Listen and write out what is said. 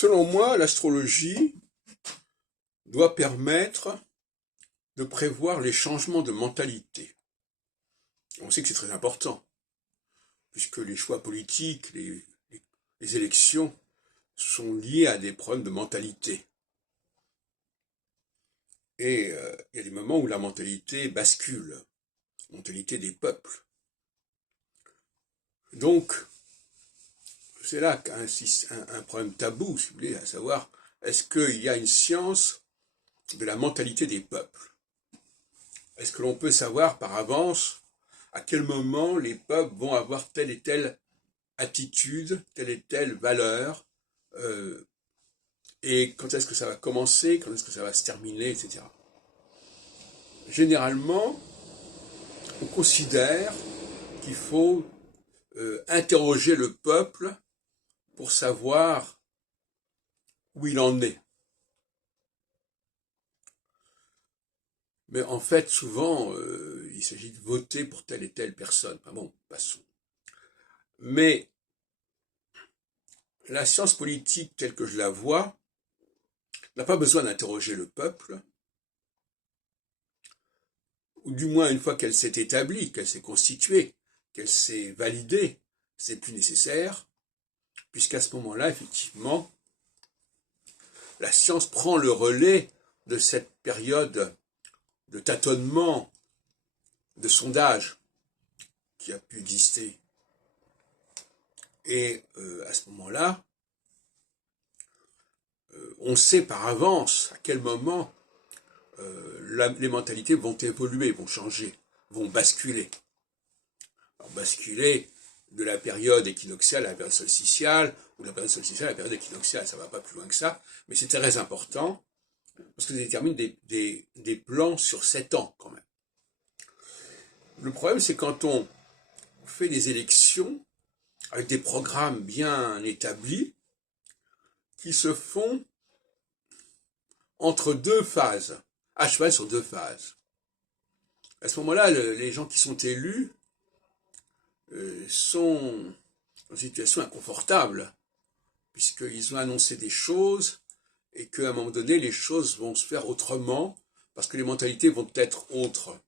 Selon moi, l'astrologie doit permettre de prévoir les changements de mentalité. On sait que c'est très important, puisque les choix politiques, les élections sont liés à des problèmes de mentalité. Et il y a des moments où la mentalité bascule, la mentalité des peuples. Donc, c'est là qu'un un problème tabou, si vous voulez, à savoir, est-ce qu'il y a une science de la mentalité des peuples? Est-ce que l'on peut savoir par avance à quel moment les peuples vont avoir telle et telle attitude, telle et telle valeur, et quand est-ce que ça va commencer, quand est-ce que ça va se terminer, etc. Généralement, on considère qu'il faut interroger le peuple pour savoir où il en est. Mais en fait, souvent, il s'agit de voter pour telle et telle personne. Enfin bon, passons. Mais la science politique telle que je la vois n'a pas besoin d'interroger le peuple, ou du moins une fois qu'elle s'est établie, qu'elle s'est constituée, qu'elle s'est validée, c'est plus nécessaire, puisqu'à ce moment-là, effectivement, la science prend le relais de cette période de tâtonnement, de sondage qui a pu exister. Et à ce moment-là, on sait par avance à quel moment les mentalités vont évoluer, vont changer, vont basculer. Alors, basculer de la période équinoxiale à la période solsticiale, ou de la période solsticiale à la période équinoxiale, ça ne va pas plus loin que ça, mais c'est très important, parce que ça détermine des plans sur 7 ans quand même. Le problème, c'est quand on fait des élections avec des programmes bien établis, qui se font entre deux phases, à cheval sur deux phases. À ce moment-là, les gens qui sont élus sont dans une situation inconfortable, puisqu'ils ont annoncé des choses et qu'à un moment donné, les choses vont se faire autrement, parce que les mentalités vont être autres.